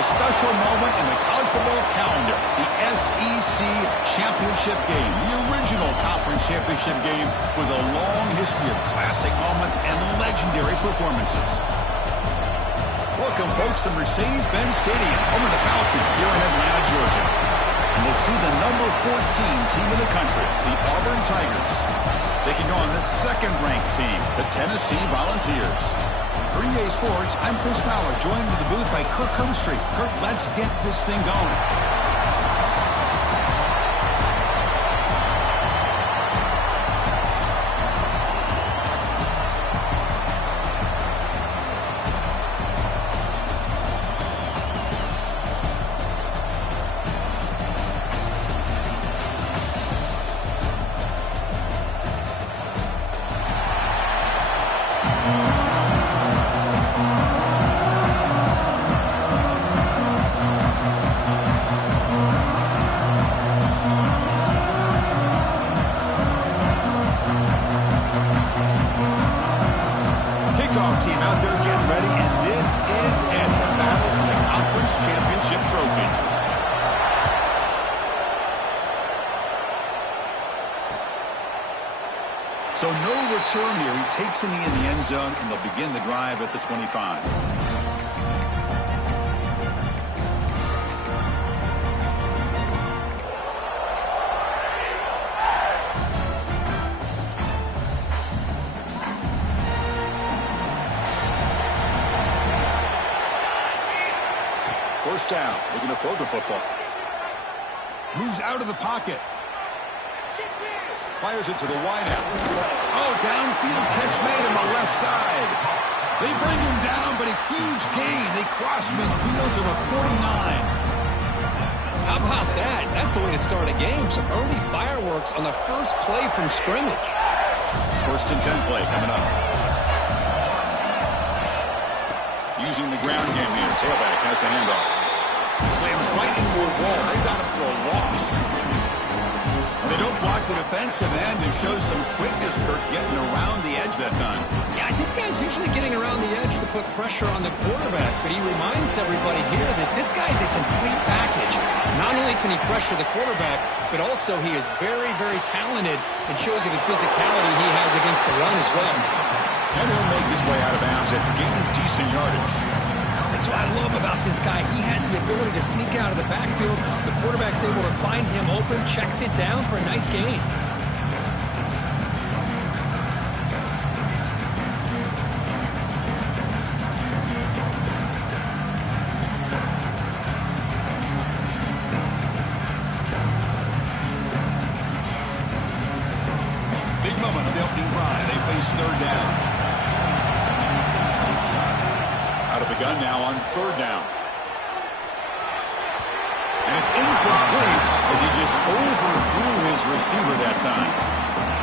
a special moment in the college football calendar, the SEC Championship game. The original conference championship game with a long history of classic moments and legendary performances. Welcome, folks, to Mercedes-Benz Stadium, home of the Falcons here in Atlanta, Georgia. And we'll see the number 14 team in the country, the Auburn Tigers, taking on the second-ranked team, the Tennessee Volunteers. For EA Sports, I'm Chris Fowler, joined in the booth by Kirk Herbstreit. Kirk, let's get this thing going. Team out there getting ready, and this is it, the battle for the conference championship trophy. So no return here. He takes it in the end zone, and they'll begin the drive at the 25. First down, looking to throw the football. Moves out of the pocket. Fires it to the wideout. Oh, downfield catch made on the left side. They bring him down, but a huge gain. They cross midfield to the 49. How about that? That's the way to start a game. Some early fireworks on the first play from scrimmage. First and 10 play coming up. Using the ground game here. Tailback has the handoff. Slams right into a wall. They got him for a loss. They don't block the defensive end and show some quickness, Kirk, getting around the edge that time. Yeah, this guy's usually getting around the edge to put pressure on the quarterback, but he reminds everybody here that this guy's a complete package. Not only can he pressure the quarterback, but also he is very, very talented and shows you the physicality he has against the run as well. And he'll make his way out of bounds after gaining decent yardage. That's what I love about this guy. He has the ability to sneak out of the backfield. The quarterback's able to find him open, checks it down for a nice gain. Big moment on the opening drive. They face third down. Out of the gun now on third down. And it's incomplete as he just overthrew his receiver that time.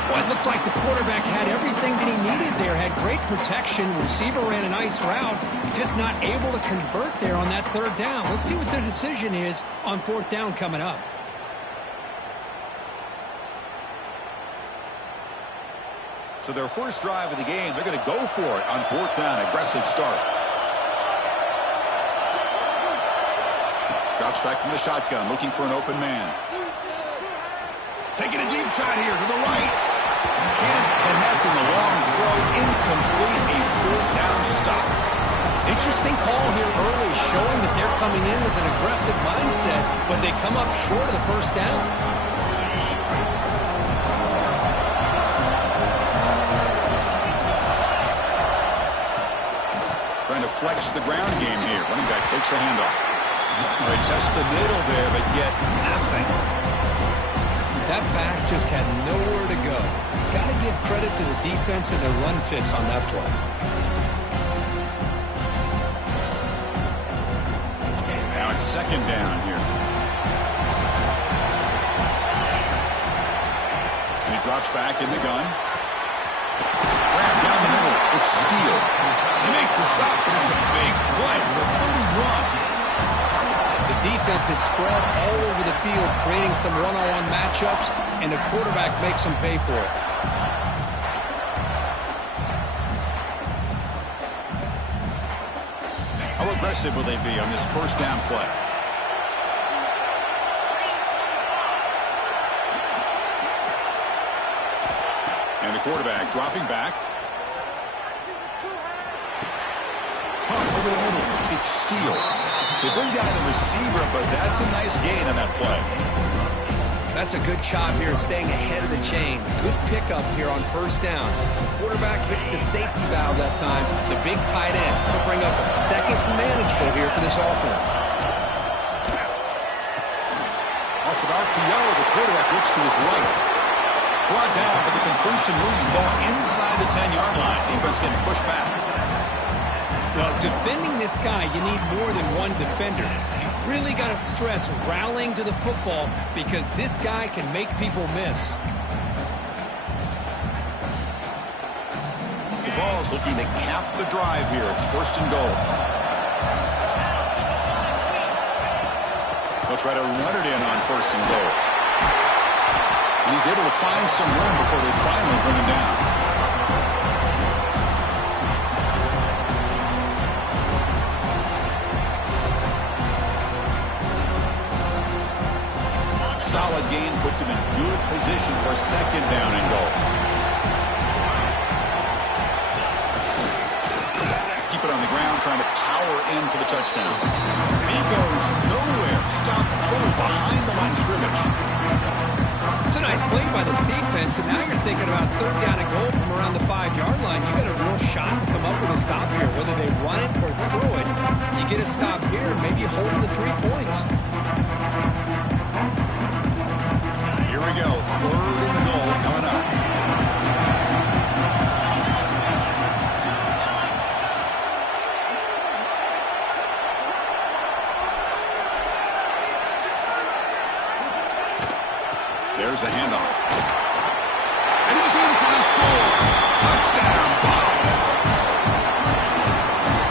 Well, it looked like the quarterback had everything that he needed there. Had great protection. Receiver ran a nice route. Just not able to convert there on that third down. Let's see what their decision is on fourth down coming up. So their first drive of the game, they're going to go for it on fourth down. Aggressive start. Drops back from the shotgun, looking for an open man. Taking a deep shot here to the right. Can't connect in the long throw. Incomplete, a fourth down stop. Interesting call here early, showing that they're coming in with an aggressive mindset, but they come up short of the first down. Trying to flex the ground game here. Running back takes the handoff. They test the middle there, but get nothing. That back just had nowhere to go. Got to give credit to the defense and their run fits on that play. Now it's second down here. And he drops back in the gun. Wrapped down the middle. It's Steele. They make the stop, but it's a big play for a 30 run. The defense is spread all over the field, creating some one-on-one matchups, and the quarterback makes them pay for it. How aggressive will they be on this first down play? And the quarterback dropping back. Pump over the middle. It's Steele. They bring down the receiver, but that's a nice gain on that play. That's a good job here, staying ahead of the chains. Good pickup here on first down. The quarterback hits the safety valve that time. The big tight end will bring up a second manageable here for this offense. Off an RPO, the quarterback looks to his right. Brought down, but the completion moves the ball inside the 10-yard line. Defense getting pushed back. Well, defending this guy, you need more than one defender. You really got to stress rallying to the football because this guy can make people miss. The ball's looking to cap the drive here. It's first and goal. They'll try to run it in on first and goal. And he's able to find some room before they finally bring him down. Solid gain puts him in good position for second down and goal. Keep it on the ground, trying to power in for the touchdown. And he goes nowhere. Stop full behind the line of scrimmage. It's a nice play by this defense, and now you're thinking about third down and goal from around the 5-yard line. You got a real shot to come up with a stop here. Whether they run it or throw it, you get a stop here, maybe holding the 3 points. Here we go, third and goal coming up. There's the handoff. And he's in for the score. Touchdown, Browns.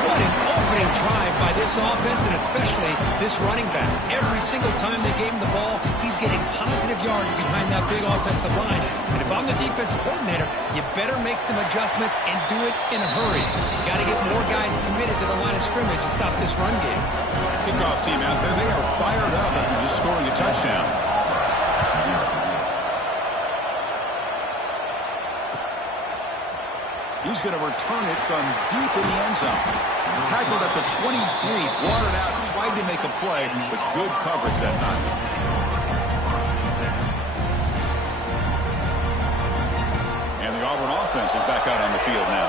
What an opening drive by this offense, and especially this running back. Every single time they gave him the ball, he's getting positive yards behind that big offensive line. And if I'm the defensive coordinator, you better make some adjustments and do it in a hurry. You got to get more guys committed to the line of scrimmage to stop this run game. Kickoff team out there, they are fired up after just scoring a touchdown. He's going to return it from deep in the end zone. Tackled at the 23, brought it out, tried to make a play, but good coverage that time. And the Auburn offense is back out on the field now.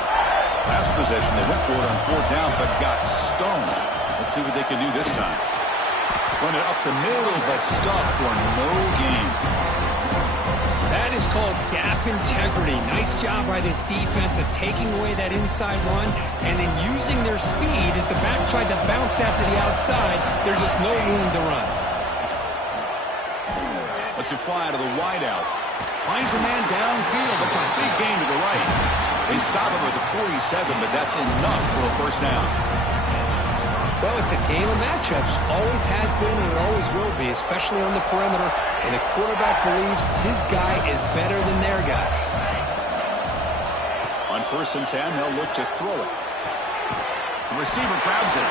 Last possession, they went for it on fourth down, but got stoned. Let's see what they can do this time. Run it up the middle, but stuffed for no gain. That is called gap integrity. Nice job by this defense of taking away that inside run and then using their speed as the back tried to bounce out to the outside. There's just no room to run. Lets it fly to the wideout. Finds a man downfield. That's a big gain to the right. They stop him at the 47, but that's enough for a first down. Well, it's a game of matchups. Always has been and it always will be, especially on the perimeter. And the quarterback believes his guy is better than their guy. On first and 10, they'll look to throw it. The receiver grabs it.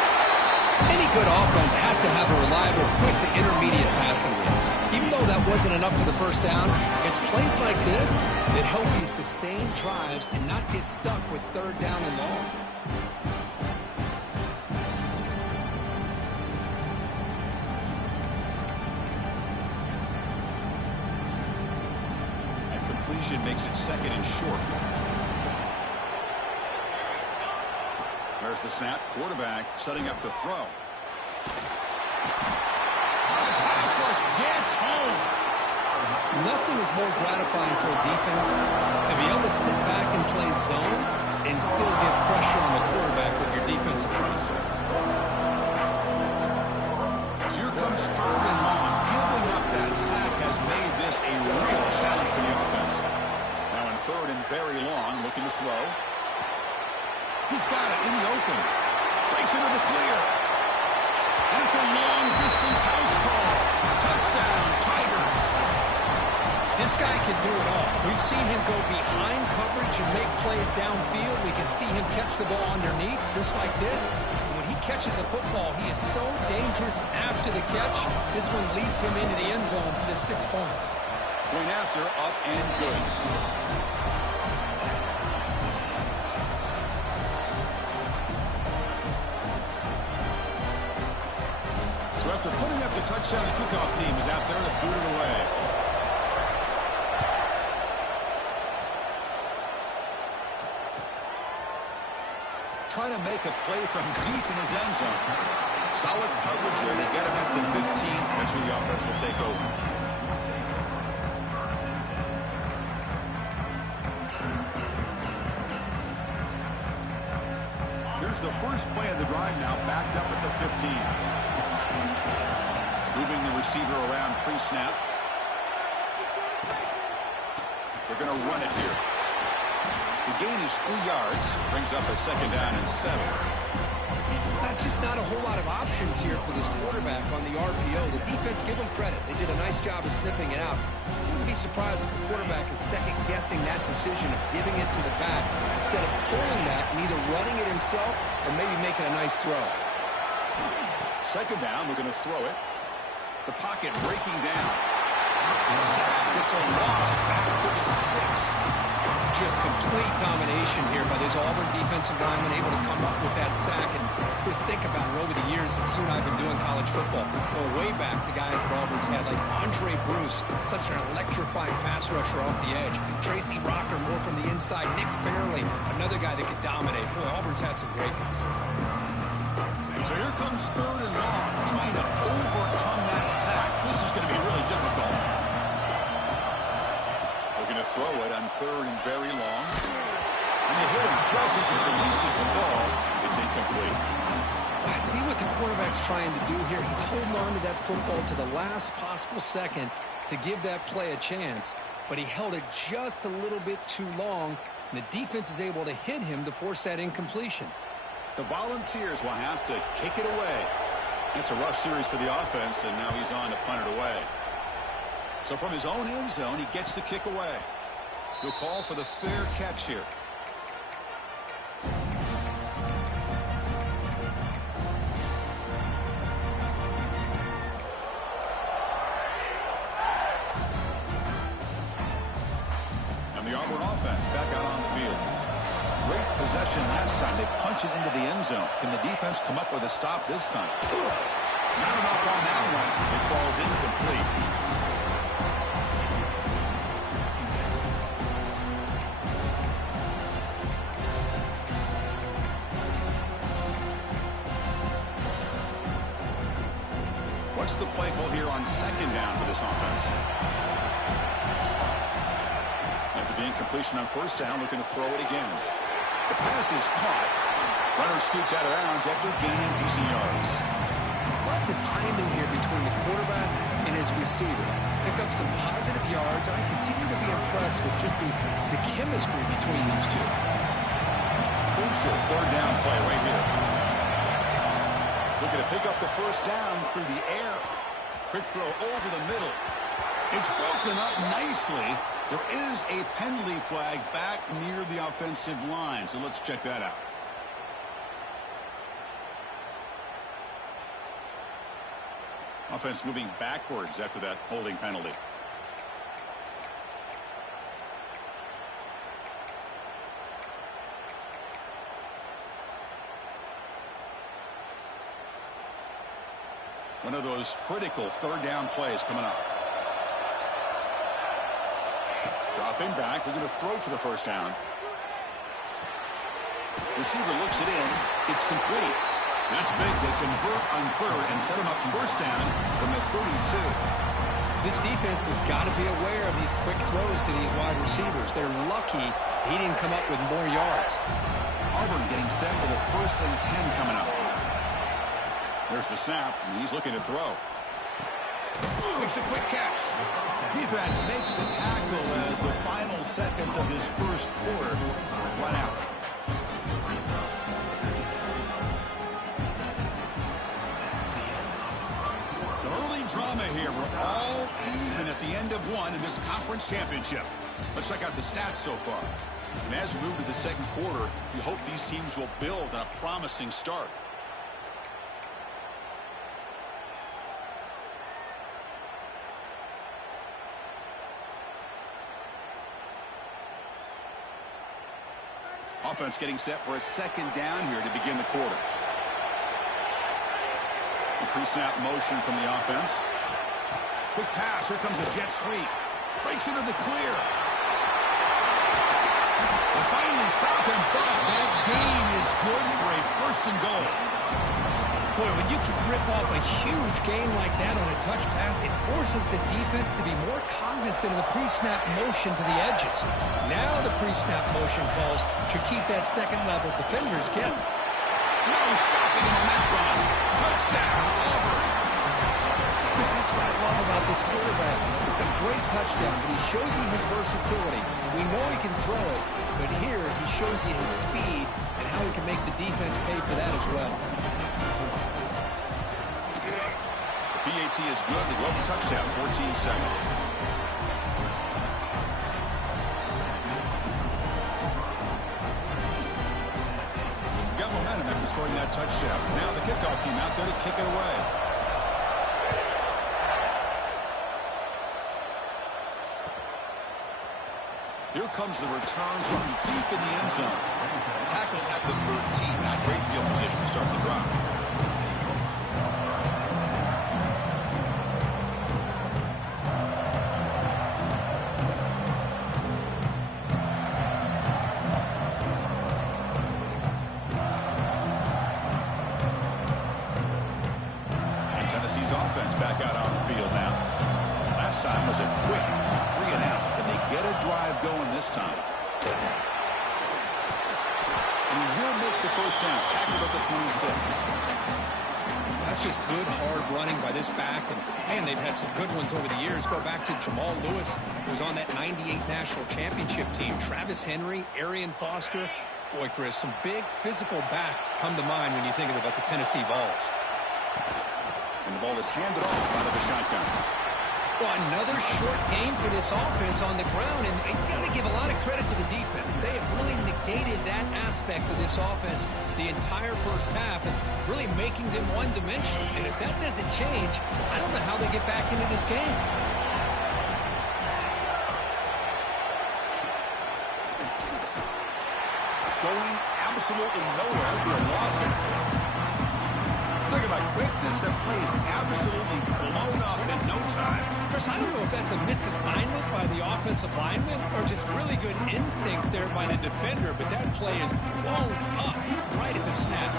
Any good offense has to have a reliable, quick to intermediate passing game. Even though that wasn't enough for the first down, it's plays like this that help you sustain drives and not get stuck with third down and long. Makes it second and short. There's the snap. Quarterback setting up to throw. Pass rush gets home. Nothing is more gratifying for a defense to be able to sit back and play zone and still get pressure on the quarterback with your defensive front. So here comes third and long. Giving up that sack has made this a real challenge for the offense. Third and very long, looking to throw. He's got it in the open. Breaks into the clear. And it's a long-distance house call. Touchdown, Tigers. This guy can do it all. We've seen him go behind coverage and make plays downfield. We can see him catch the ball underneath, just like this. And when he catches a football, he is so dangerous after the catch. This one leads him into the end zone for the 6 points. Point after, up and good. So after putting up the touchdown, the kickoff team is out there to boot it away. Trying to make a play from deep in his end zone. Solid coverage there. They get him at the 15. That's where the offense will take over. Here's the first play of the drive now, backed up at the 15. Moving the receiver around pre-snap. They're going to run it here. The gain is 3 yards, brings up a 2nd down and 7. That's just not a whole lot of options here for this quarterback on the RPO. The defense, give them credit. They did a nice job of sniffing it out. I wouldn't be surprised if the quarterback is second-guessing that decision of giving it to the back instead of pulling that and either running it himself or maybe making a nice throw. 2nd down, we're going to throw it. The pocket breaking down. Sacked. It's a loss back to the 6. Just complete domination here by this Auburn defensive lineman, able to come up with that sack. And just think about it, over the years since you and I have been doing college football, going way back to guys that Auburn's had, like Andre Bruce, such an electrifying pass rusher off the edge. Tracy Rocker, more from the inside. Nick Fairley, another guy that could dominate. Boy, Auburn's had some great ones. So here comes 3rd and long, trying to overcome that sack. This is going to be really difficult. We're going to throw it on 3rd and very long. And they hit him just as he releases the ball. It's incomplete. I see what the quarterback's trying to do here. He's holding on to that football to the last possible second to give that play a chance. But he held it just a little bit too long. And the defense is able to hit him to force that incompletion. The Volunteers will have to kick it away. It's a rough series for the offense, and now he's on to punt it away. So from his own end zone, he gets the kick away. He'll call for the fair catch here. And the Auburn offense back out on the field. Great possession last time. They punch it into the end zone. Can the defense come up with a stop this time? Not enough on that one. It falls incomplete. What's the play call here on 2nd down for this offense? After the incompletion on 1st down, we're going to throw it again. The pass is caught. Runner scoots out of bounds after gaining decent yards. Love the timing here between the quarterback and his receiver. Pick up some positive yards, and I continue to be impressed with just the chemistry between these two. Crucial 3rd down play right here. Looking to pick up the 1st down through the air. Quick throw over the middle. It's broken up nicely. There is a penalty flag back near the offensive line, so let's check that out. Offense moving backwards after that holding penalty. One of those critical 3rd down plays coming up. Dropping back. We're going to throw for the 1st down. Receiver looks it in. It's complete. That's big. They convert on 3rd and set him up 1st down from the 32. This defense has got to be aware of these quick throws to these wide receivers. They're lucky he didn't come up with more yards. Auburn getting set for the 1st and 10 coming up. There's the snap, and he's looking to throw. Makes a quick catch. Defense makes the tackle as the final seconds of this 1st quarter run out. Some early drama here. We're all even at the end of one in this conference championship. Let's check out the stats so far. And as we move to the 2nd quarter, we hope these teams will build on a promising start. offense getting set for a second down here to begin the quarter. The pre-snap motion from the offense. Quick pass. Here comes a jet sweep. Breaks into the clear. They finally stop him, but that gain is good for a first and goal. Boy, when you can rip off a huge gain like that on a touch pass, it forces the defense to be more cognizant of the pre-snap motion to the edges. Now the pre-snap motion calls should keep that second-level defenders guessing. No stopping him on that run. Touchdown, Auburn. Chris, that's what I love about this quarterback. It's a great touchdown, but he shows you his versatility. We know he can throw it, but here he shows you his speed and how he can make the defense pay for that as well. The PAT is good. They go up a touchdown, 14-7. Got momentum after scoring that touchdown. Now the kickoff team out there to kick it away. Here comes the return from deep in the end zone. Tackle at the 13. Not great field position to start the drive. And Tennessee's offense back out on the field now. Last time was a quick 3 and out. Get a drive going this time. And he will make the first down. Tackled at the 26. That's just good, hard running by this back. And, man, they've had some good ones over the years. Go back to Jamal Lewis, who was on that 98 National Championship team. Travis Henry, Arian Foster. Boy, Chris, some big physical backs come to mind when you think about the Tennessee Vols. And the ball is handed off out of the shotgun. Well, another short game for this offense on the ground, and you got to give a lot of credit to the defense. They have really negated that aspect of this offense the entire first half and really making them one-dimensional. And if that doesn't change, I don't know how they get back into this game. Going absolutely nowhere. It'll be a loss. Talk about quickness. That play is absolutely blown up in no time. Chris, I don't know if that's a misassignment by the offensive lineman or just really good instincts there by the defender, but that play is blown up right at the snap.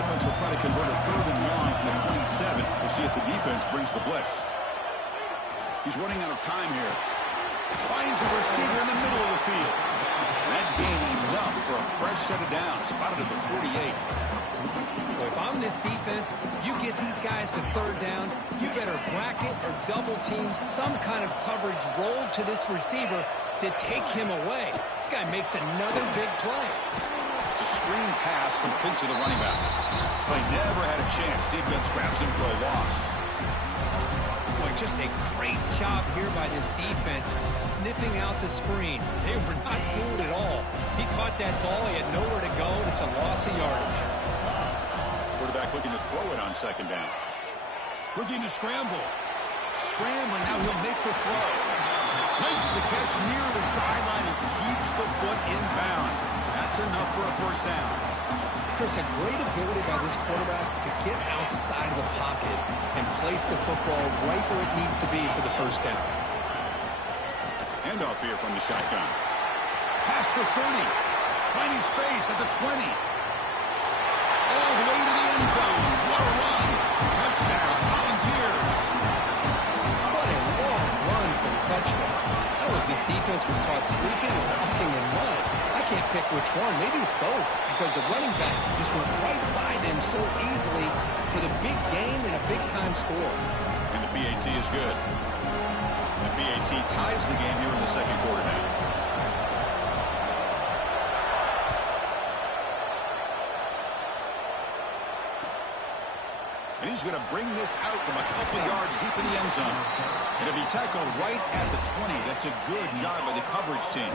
Offense will try to convert a 3rd and long from the 27. We'll see if the defense brings the blitz. He's running out of time here. Finds a receiver in the middle of the field. That gain enough for a fresh set of downs. Spotted at the 48. Well, if I'm this defense, you get these guys to 3rd down, you better bracket or double team some kind of coverage roll to this receiver to take him away. This guy makes another big play. It's a screen pass complete to the running back. But he never had a chance. Defense grabs him for a loss. Boy, just a great job here by this defense, sniffing out the screen. They were not fooled at all. He caught that ball. He had nowhere to go. It's a loss of yardage. Quarterback looking to throw it on 2nd down. Looking to scramble. Scrambling. Now he'll make the throw. Makes the catch near the sideline and keeps the foot in bounds. That's enough for a first down. Chris, a great ability by this quarterback to get outside of the pocket and place the football right where it needs to be for the first down. Handoff here from the shotgun. Past the 30. Finding space at the 20. All the way to the end zone. What a run. Touchdown, Volunteers. What a long run for the touchdown. I don't know if this defense was caught sleeping or walking in mud. I can't pick which one. Maybe it's both because the running back just went right by them so easily for the big game and a big-time score. And the PAT is good. The PAT ties the game here in the 2nd quarter now. And he's going to bring this out from a couple yards deep in the end zone. And it'll be tackled right at the 20. That's a good job by the coverage team.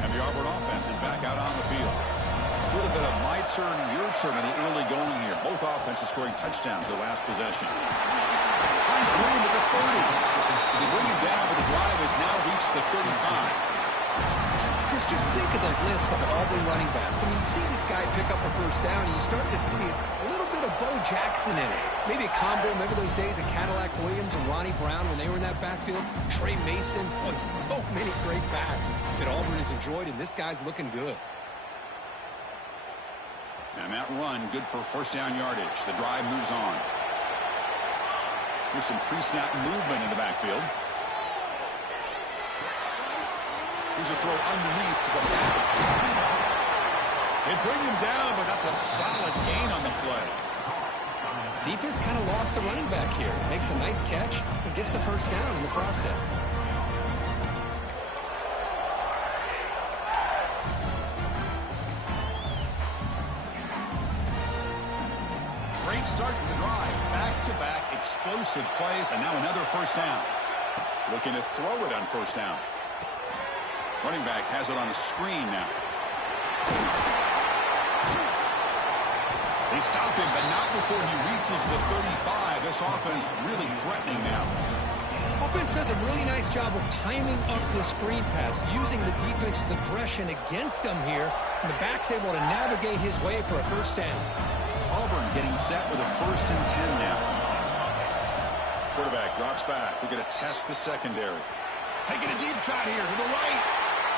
And the Auburn offense is back out on the field. A little bit of my turn, your turn in the early going here. both offenses scoring touchdowns their last possession. Finds room at the 30. They bring him down, but the drive has now reached the 35. Chris, just think of the list of Auburn running backs. I mean, you see this guy pick up a first down, and you start to see a little bit of Bo Jackson in it. Maybe a combo. Remember those days of Cadillac Williams and Ronnie Brown when they were in that backfield? Trey Mason. Boy, so many great backs that Auburn has enjoyed, and this guy's looking good. And that run, good for first down yardage. The drive moves on. Here's some pre-snap movement in the backfield. Here's a throw underneath to the back. They bring him down, but that's a solid gain on the play. Defense kind of lost the running back here. Makes a nice catch and gets the first down in the process. Great start to the drive. Back-to-back explosive plays, and now another first down. Looking to throw it on first down. Running back has it on a screen now. They stop him, but not before he reaches the 35. This offense really threatening now. Offense does a really nice job of timing up the screen pass, using the defense's aggression against them here, and the back's able to navigate his way for a first down. Auburn getting set with a 1st and 10 now. Quarterback drops back. We're going to test the secondary. Taking a deep shot here to the right.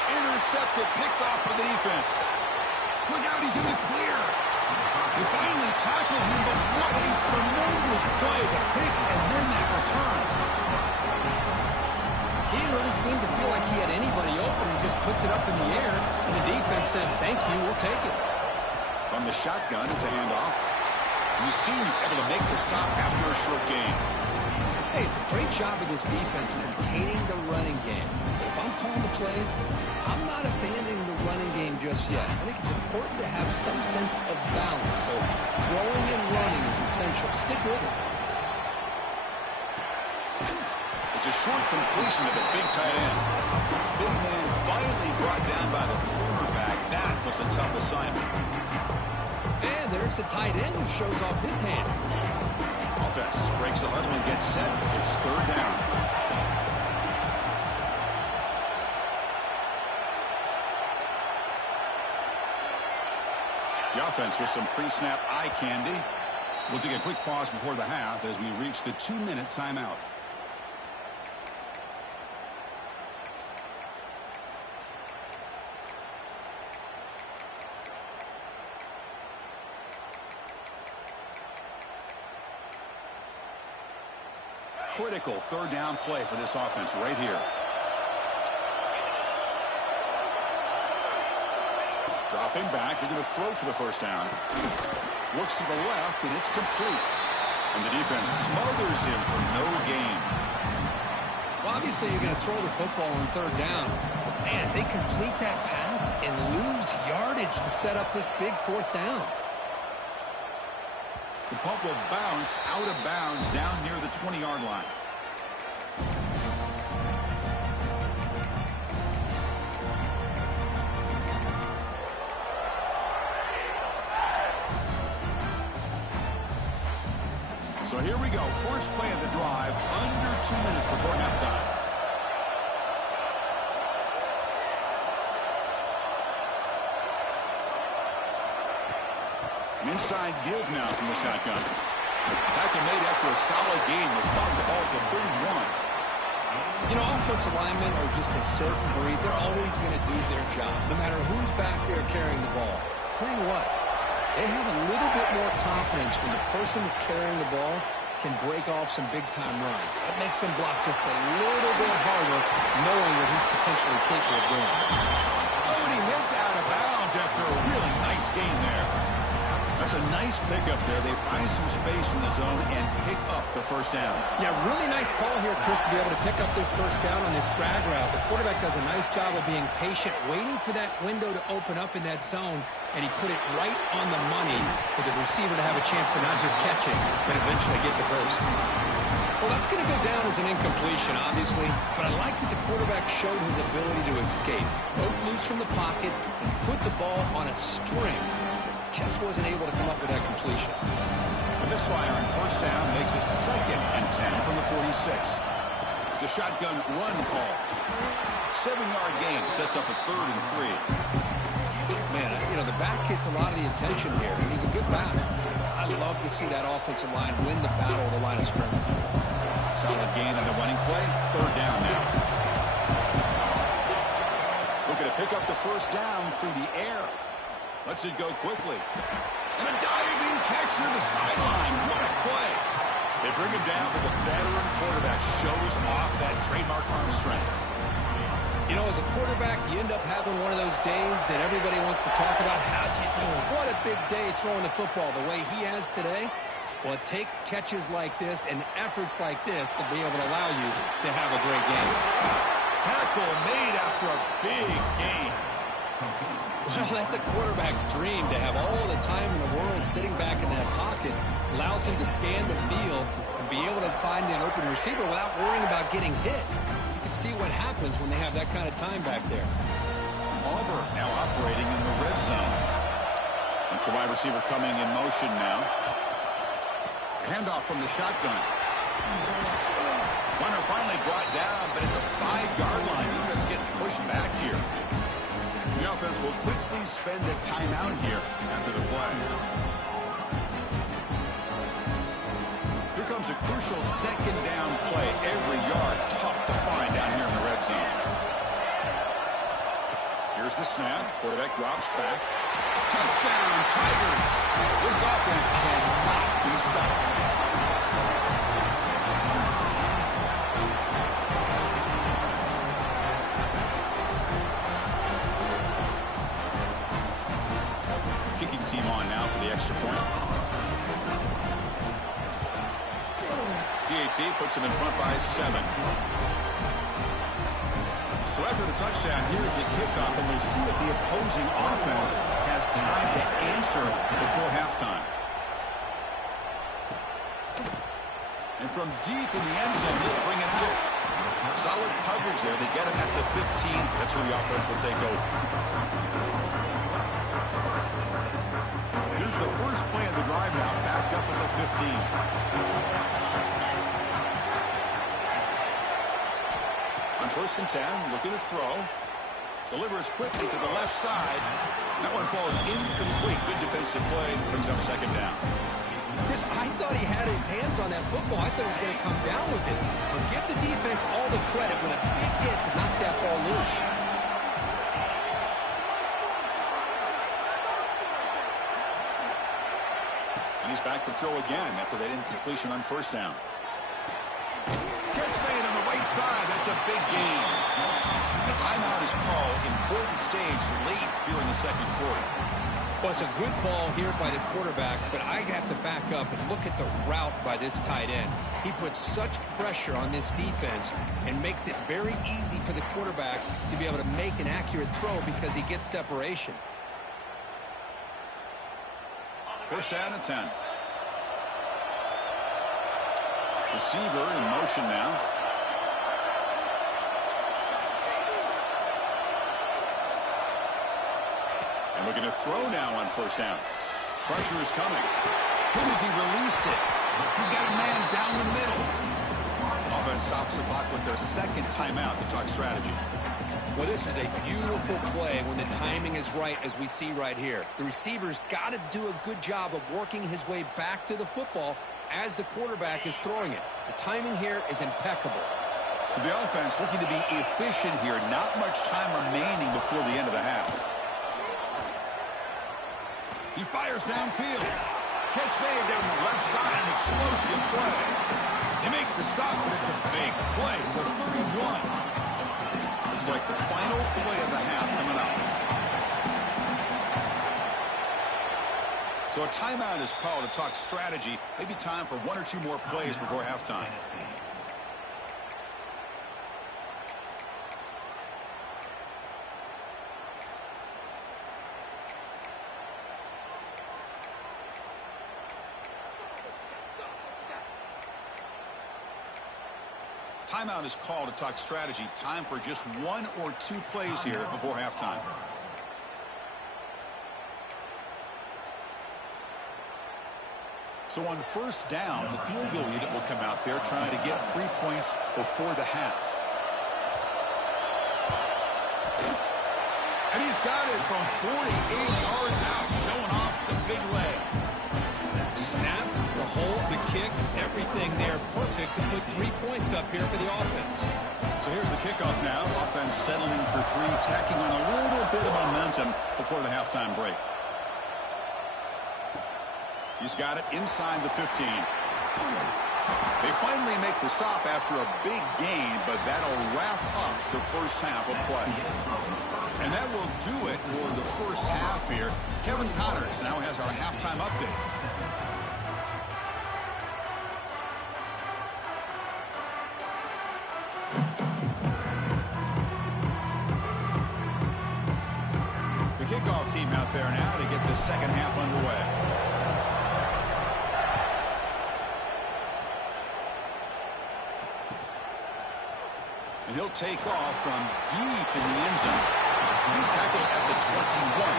Intercepted, picked off by the defense. Look out, he's in the clear. They finally tackle him, but what a tremendous play. The pick and then that return. He didn't really seem to feel like he had anybody open. He just puts it up in the air, and the defense says, thank you, we'll take it. From the shotgun, it's a handoff. You seem able to make the stop after a short gain. Hey, it's a great job of this defense containing the running game. But if I'm calling the plays, I'm not abandoning the running game just yet. I think it's important to have some sense of balance. So throwing and running is essential. Stick with it. It's a short completion to the big tight end. Big man finally brought down by the quarterback. That was a tough assignment. And there's the tight end who shows off his hands. Offense breaks the huddle and gets set. It's 3rd down. The offense with some pre-snap eye candy. We'll take a quick pause before the half as we reach the 2-minute timeout. Critical 3rd down play for this offense right here. Dropping back, they're going to throw for the first down. Looks to the left, and it's complete. And the defense smothers him for no gain. Well, obviously you're going to throw the football on 3rd down. Man, they complete that pass and lose yardage to set up this big 4th down. The punt will bounce out of bounds down near the 20-yard line. So here we go. First play of the drive, under 2 minutes before halftime. An inside give now from the shotgun. Tackle made after a solid gain. Will spot the ball to 31. You know, offensive linemen are just a certain breed. They're always going to do their job, no matter who's back there carrying the ball. I'll tell you what, they have a little bit more confidence when the person that's carrying the ball can break off some big-time runs. That makes them block just a little bit harder, knowing what he's potentially capable of doing. Oh, and he heads out of bounds after a really nice gain there. That's a nice pickup there. They find some space in the zone and pick up the first down. Yeah, really nice call here, Chris, to be able to pick up this first down on this drag route. The quarterback does a nice job of being patient, waiting for that window to open up in that zone, and he put it right on the money for the receiver to have a chance to not just catch it, but eventually get the first. Well, that's going to go down as an incompletion, obviously, but I like that the quarterback showed his ability to escape, broke loose from the pocket, and put the ball on a string. Just wasn't able to come up with that completion. misfire on first down makes it 2nd and 10 from the 46. It's a shotgun run call. 7-yard gain sets up a 3rd and 3. Man, you know, the back gets a lot of the attention here. He's a good back. I love to see that offensive line win the battle of the line of scrimmage. Solid gain on the running play. 3rd down now. Looking to pick up the first down through the air. Lets it go quickly. And a diving catch near the sideline. What a play. They bring him down, but the veteran quarterback shows off that trademark arm strength. You know, as a quarterback, you end up having one of those days that everybody wants to talk about. How'd you do it? What a big day throwing the football the way he has today. Well, it takes catches like this and efforts like this to be able to allow you to have a great game. Tackle made after a big gain. Well, that's a quarterback's dream to have all the time in the world sitting back in that pocket. Allows him to scan the field and be able to find an open receiver without worrying about getting hit. See what happens when they have that kind of time back there. Auburn now operating in the red zone. That's the wide receiver coming in motion now. Handoff from the shotgun. Runner finally brought down, but at the 5-yard line, defense getting pushed back here. The offense will quickly spend a timeout here after the play. Here comes a crucial 2nd down play. Every yard tough to find down here in the red zone. Here's the snap. Quarterback drops back. Touchdown, Tigers. This offense cannot be stopped. Kicking team on now for the extra point. PAT puts him in front by 7. So after the touchdown, here's the kickoff, and we'll see if the opposing offense has time to answer before halftime. And from deep in the end zone, they'll bring it out. Solid coverage there. They get him at the 15. That's where the offense will take over. Here's the first play of the drive now, backed up at the 15. On 1st and 10, looking to throw. Delivers quickly to the left side. That one falls incomplete. Good defensive play. Brings up 2nd down. Chris, I thought he had his hands on that football. I thought he was going to come down with it. But give the defense all the credit with a big hit to knock that ball loose. And he's back to throw again after that incompletion on 1st down. Catch made on the right side. That's a big gain. A timeout is called. Important stage late here in the 2nd quarter. Well, it's a good ball here by the quarterback, but I have to back up and look at the route by this tight end. He puts such pressure on this defense and makes it very easy for the quarterback to be able to make an accurate throw because he gets separation. 1st down and 10. Receiver in motion now. And looking to throw now on 1st down. Pressure is coming. Good as he released it. He's got a man down the middle. Offense stops the clock with their 2nd timeout to talk strategy. Well, this is a beautiful play when the timing is right, as we see right here. The receiver's got to do a good job of working his way back to the football as the quarterback is throwing it. The timing here is impeccable. So the offense looking to be efficient here. Not much time remaining before the end of the half. He fires downfield. Catch made down the left side. An explosive play. They make the stop, but it's a big play for 31. Looks like the final play of the half coming up. So a timeout is called to talk strategy. Maybe time for 1 or 2 more plays before halftime. Timeout is called to talk strategy. Time for just 1 or 2 plays here before halftime. So on first down, the field goal unit will come out there trying to get 3 points before the half. And he's got it from 48 yards out, showing off the big leg. Snap, the hold, the kick, everything there perfect to put 3 points up here for the offense. So here's the kickoff now. Offense settling for 3, tacking on a little bit of momentum before the halftime break. He's got it inside the 15. They finally make the stop after a big gain, but that'll wrap up the first half of play. And that will do it for the first half here. Kevin Connors now has our halftime update. The kickoff team out there now to get the second half underway. And he'll take off from deep in the end zone. He's tackled at the 21.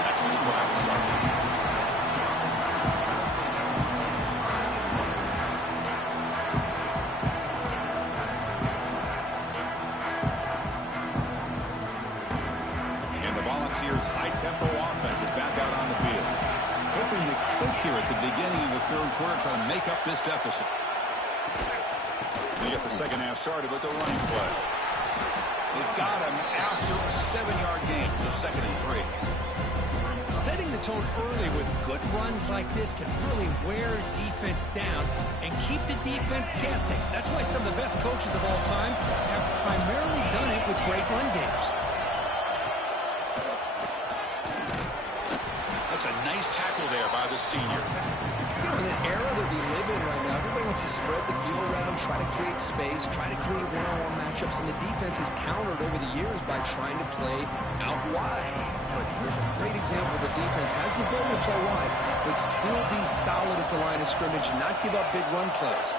That's where the drive will start. And the Volunteers' high-tempo offense is back out on the field. Hoping to click here at the beginning of the third quarter, trying to make up this deficit. They get the second half started with the running play. They've got him after a 7-yard gain, so 2nd and 3. Setting the tone early with good runs like this can really wear defense down and keep the defense guessing. That's why some of the best coaches of all time have primarily done it with great run games. That's a nice tackle there by the senior. You know, in the era that we live in right now, everybody wants to spread the field around, try to create space, try to create one-on-one matchups, and the defense has countered over the years by trying to play out wide. But here's a great example. The defense has the ability to play wide, but still be solid at the line of scrimmage, not give up big run plays.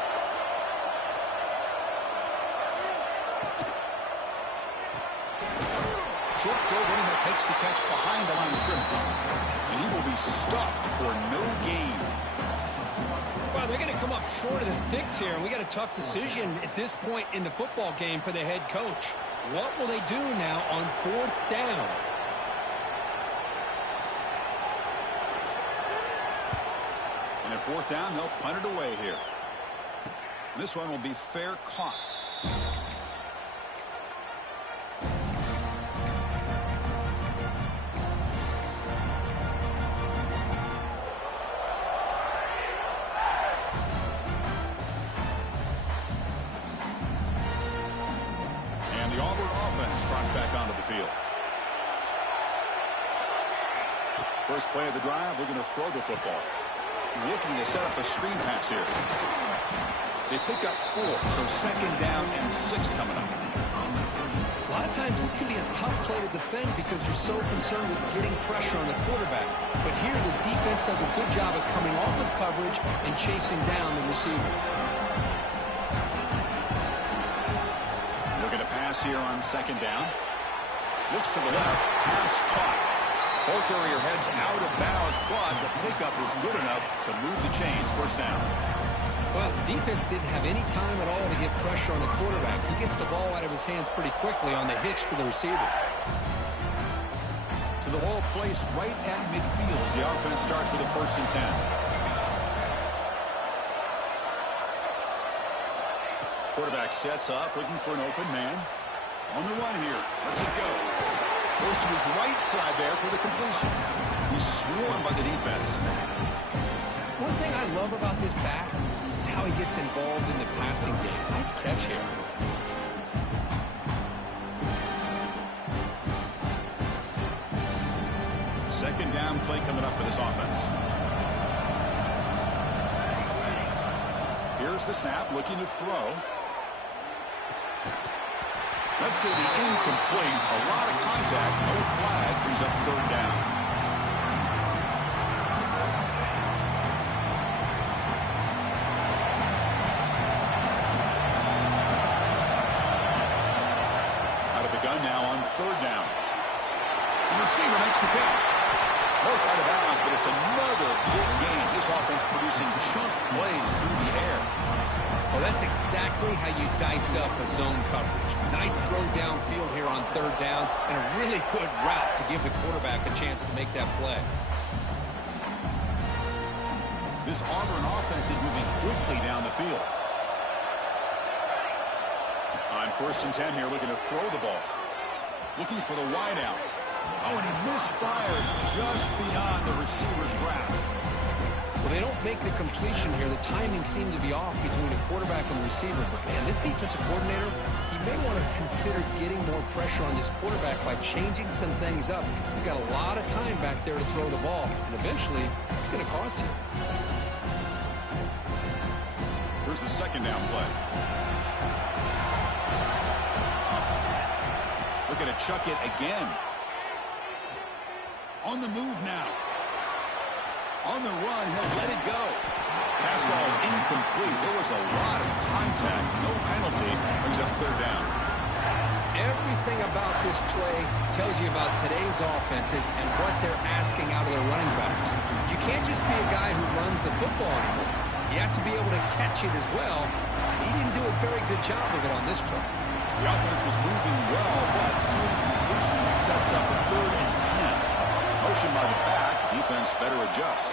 Short throw, running that makes the catch behind the line of scrimmage. And he will be stuffed for no gain. Well, they're going to come up short of the sticks here, and we got a tough decision at this point in the football game for the head coach. What will they do now on 4th down? And at 4th down, they'll punt it away here. This one will be fair caught. The Auburn offense trots back onto the field. First play of the drive, looking to throw the football. Looking to set up a screen pass here. They pick up 4, so 2nd down and 6 coming up. A lot of times this can be a tough play to defend because you're so concerned with getting pressure on the quarterback. But here the defense does a good job of coming off of coverage and chasing down the receiver. Here on 2nd down. Looks to the left. Pass caught. Ball carrier heads out of bounds, but the pickup was good enough to move the chains. 1st down. Well, the defense didn't have any time at all to get pressure on the quarterback. He gets the ball out of his hands pretty quickly on the hitch to the receiver. To the ball placed right at midfield as the offense starts with a 1st and 10. Quarterback sets up, looking for an open man. On the run here. Let's it go. Goes to his right side there for the completion. He's swarmed by the defense. One thing I love about this back is how he gets involved in the passing game. Nice catch here. Second down play coming up for this offense. Here's the snap, looking to throw. That's going to be incomplete. A lot of contact. No flag. Brings up 3rd down. Out of the gun now on 3rd down. The receiver makes the catch. Poked out of bounds, but it's another big gain. This offense producing chunk plays through the air. Well, that's exactly how you dice up a zone coverage. Nice throw downfield here on third down, and a really good route to give the quarterback a chance to make that play. This Auburn offense is moving quickly down the field. On 1st and 10 here, looking to throw the ball. Looking for the wide out. Oh, and he misfires just beyond the receiver's grasp. Well, they don't make the completion here. The timing seemed to be off between a quarterback and receiver. But, man, this defensive coordinator, he may want to consider getting more pressure on this quarterback by changing some things up. You've got a lot of time back there to throw the ball. And eventually, it's going to cost you. Here's the 2nd down play. Looking to chuck it again. On the move now. On the run, he'll let it go. Pass ball is incomplete. There was a lot of contact. No penalty. Brings up 3rd down. Everything about this play tells you about today's offenses and what they're asking out of their running backs. You can't just be a guy who runs the football anymore. You have to be able to catch it as well. And he didn't do a very good job of it on this play. The offense was moving well, but 2 incompletions sets up a 3rd and 10. Motion by the back. Defense better adjust.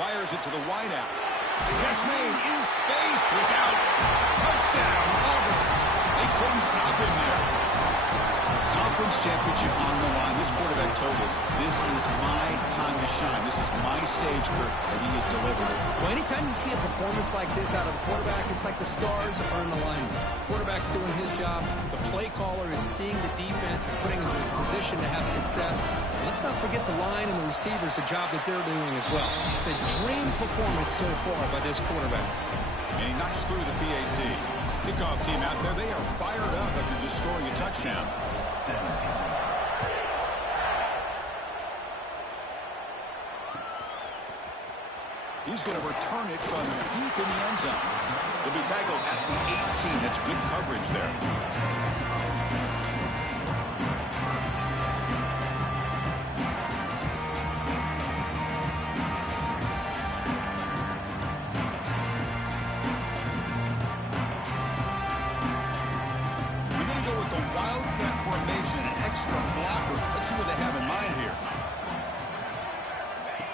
Fires it to the wideout. Catch made in space. Look out. Touchdown, Auburn. They couldn't stop him there. Conference championship on the line. This quarterback told us, this is my time to shine. This is my stage, Kirk, and he has delivered it. Well, anytime you see a performance like this out of a quarterback, it's like the stars are in alignment. Quarterback's doing his job. The play caller is seeing the defense and putting them in a position to have success. And let's not forget the line and the receivers, the job that they're doing as well. It's a dream performance so far by this quarterback. And he knocks through the PAT. Kickoff team out there, they are fired up after just scoring a touchdown. He's going to return it from deep in the end zone. He'll be tackled at the 18. That's good coverage there. We're going to go with the Wildcat formation, an extra blocker. Let's see what they have in mind here.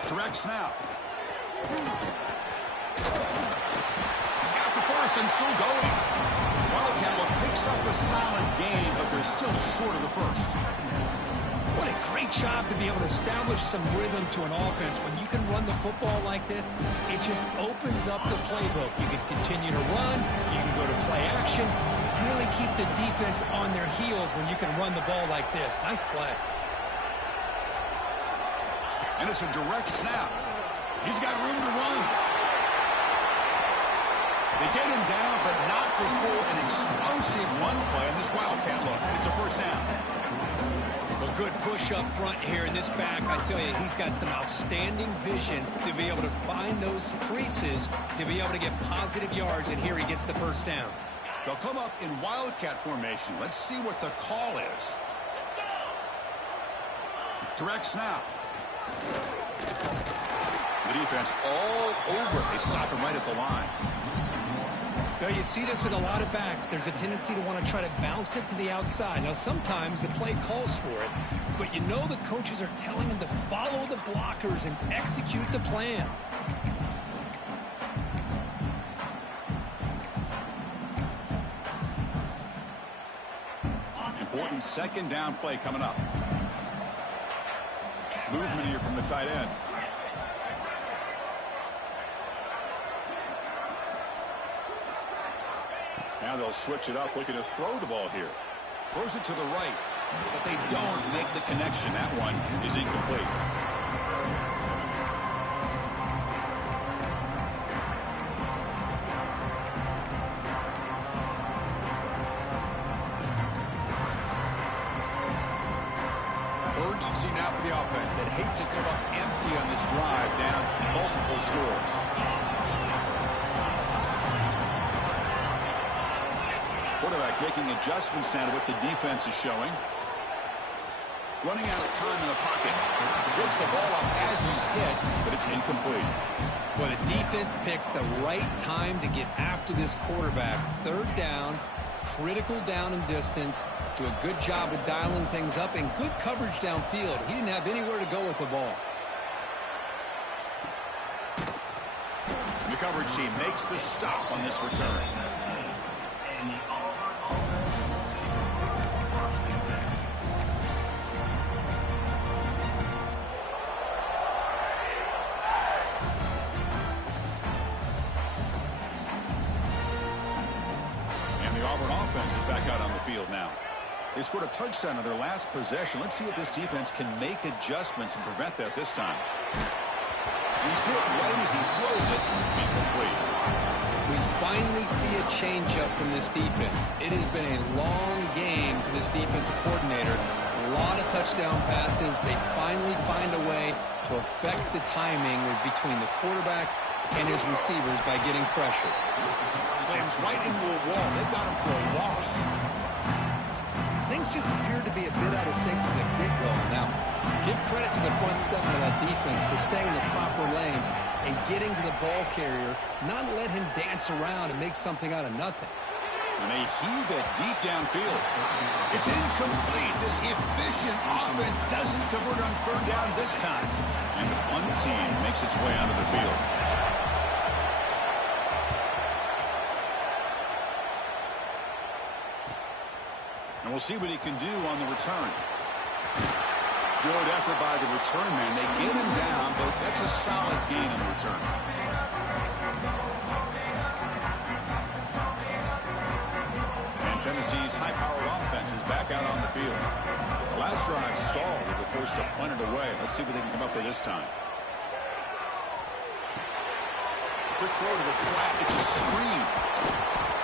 Direct snap. He's got the first and still going. Wildcat picks up a solid gain, but they're still short of the first. What a great job to be able to establish some rhythm to an offense. When you can run the football like this, it just opens up the playbook. You can continue to run. You can go to play action. You really keep the defense on their heels when you can run the ball like this. Nice play. And it's a direct snap. He's got room to run. They get him down, but not before an explosive run play on this Wildcat look. It's a 1st down. Well, good push up front here in this back. I tell you, he's got some outstanding vision to be able to find those creases, to be able to get positive yards, and here he gets the 1st down. They'll come up in Wildcat formation. Let's see what the call is. Direct snap. The defense all over it. They stop him right at the line. Now, you see this with a lot of backs. There's a tendency to want to try to bounce it to the outside. Now, sometimes the play calls for it, but you know the coaches are telling them to follow the blockers and execute the plan. Important 2nd down play coming up. Movement here from the tight end. Now they'll switch it up, looking to throw the ball here. Throws it to the right, but they don't make the connection. That one is incomplete. Urgency now for the offense that hate to come up empty on this drive, down multiple scores. Quarterback making adjustments now to what the defense is showing. Running out of time in the pocket. Gets the ball up as he's hit, but it's incomplete. Well, the defense picks the right time to get after this quarterback. Third down, critical down and distance. Do a good job of dialing things up and good coverage downfield. He didn't have anywhere to go with the ball. The coverage team makes the stop on this return. And the Auburn offense is back out on the field now. They scored a touchdown on their last possession. Let's see if this defense can make adjustments and prevent that this time. He's hit right as he throws it. Incomplete. We finally see a changeup from this defense. It has been a long game for this defensive coordinator. A lot of touchdown passes. They finally find a way to affect the timing between the quarterback and his receivers by getting pressure. Slams right into a wall. They've got him for a loss. Things just appeared to be a bit out of sync from the get-go. Now, give credit to the front seven of that defense for staying in the proper lanes and getting to the ball carrier, not let him dance around and make something out of nothing. And they heave it deep downfield. It's incomplete. This efficient offense doesn't convert on third down this time. And the punt team makes its way onto the field. And we'll see what he can do on the return. Good effort by the return man. They get him down, but that's a solid gain on the return. And Tennessee's high-powered offense is back out on the field. The last drive stalled. They were forced to punt it away. Let's see what they can come up with this time. Quick throw to the flat. It's a screen.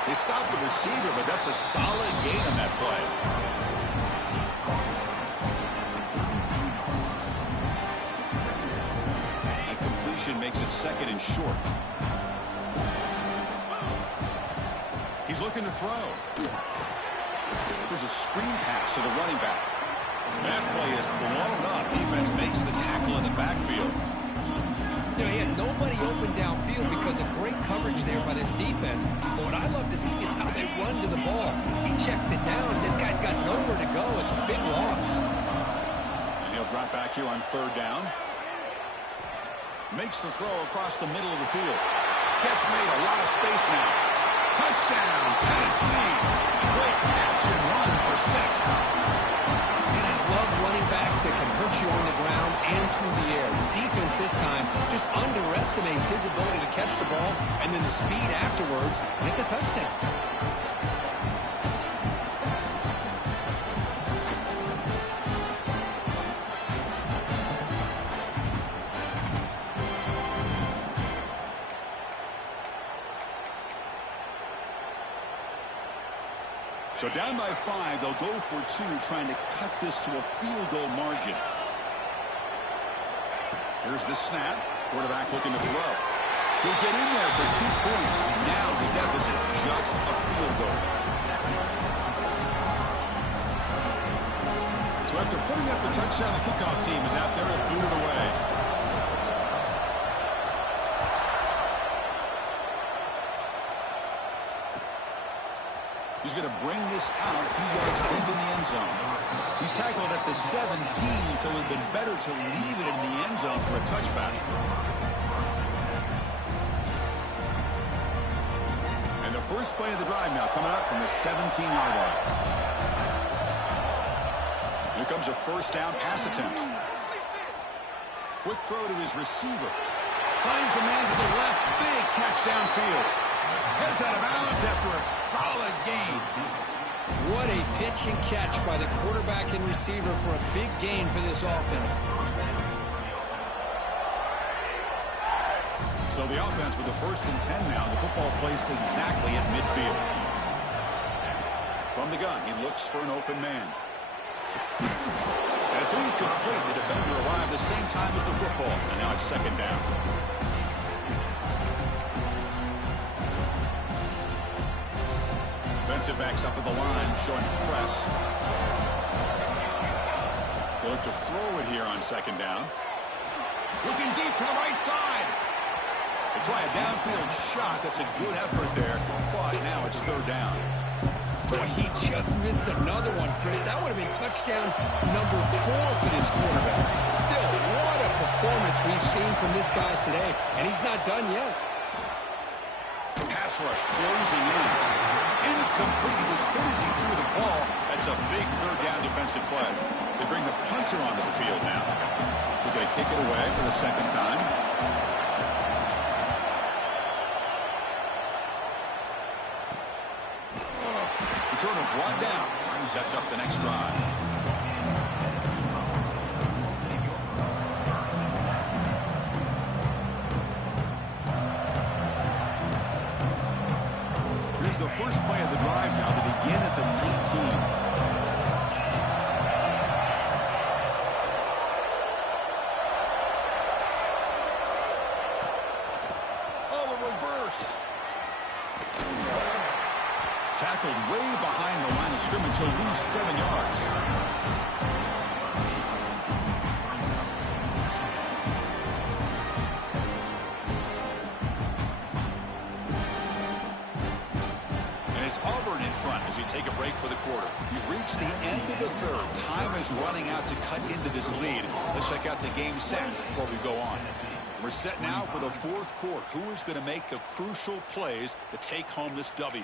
They stopped the receiver, but that's a solid gain on that play. And completion makes it second and short. He's looking to throw. There's a screen pass to the running back. That play is blown up. Defense makes the tackle in the backfield. You know, he had nobody open downfield because of great coverage there by this defense. But what I love to see is how they run to the ball. He checks it down, and this guy's got nowhere to go. It's a big loss. And he'll drop back here on third down. Makes the throw across the middle of the field. Catch made, a lot of space now. Touchdown, Tennessee. Great catch and run for 6. And I love running backs that can hurt you on the ground and through the air. The defense this time just underestimates his ability to catch the ball, and then the speed afterwards, and it's a touchdown. So down by 5, they'll go for 2, trying to cut this to a field goal margin. Here's the snap. Quarterback looking to throw. He'll get in there for 2 points. Now the deficit, just a field goal. So after putting up the touchdown, the kickoff team is out there and blew it away. He's going to bring this out a few yards deep in the end zone. He's tackled at the 17, so it would have been better to leave it in the end zone for a touchback. And the first play of the drive now coming up from the 17-yard line. Here comes a first down pass attempt. Quick throw to his receiver. Finds a man to the left. Big catch downfield. Heads out of bounds after a solid gain. What a pitch and catch by the quarterback and receiver for a big gain for this offense. So the offense with the 1st and 10 now. The football placed exactly at midfield. From the gun, he looks for an open man. And it's incomplete. The defender arrived the same time as the football. And now it's second down. Defensive backs up at the line, showing press. They'll look to throw it here on second down. Looking deep to the right side. They try a downfield shot. That's a good effort there, but now it's third down. Boy, he just missed another one, Chris. That would have been touchdown number 4 for this quarterback. Still, what a performance we've seen from this guy today, and he's not done yet. Pass rush closing in. Incomplete. He was good as he threw the ball. That's a big third down defensive play. They bring the punter onto the field now. We're going to kick it away for the second time. Return of one down. Sets up the next drive. Here's the first play of the drive now. They begin at the 19. Tackled way behind the line of scrimmage. He'll lose 7 yards. And it's Auburn in front as we take a break for the quarter. We've reached the end of the third. Time is running out to cut into this lead. Let's check out the game stats before we go on. We're set now for the fourth quarter. Who is going to make the crucial plays to take home this W?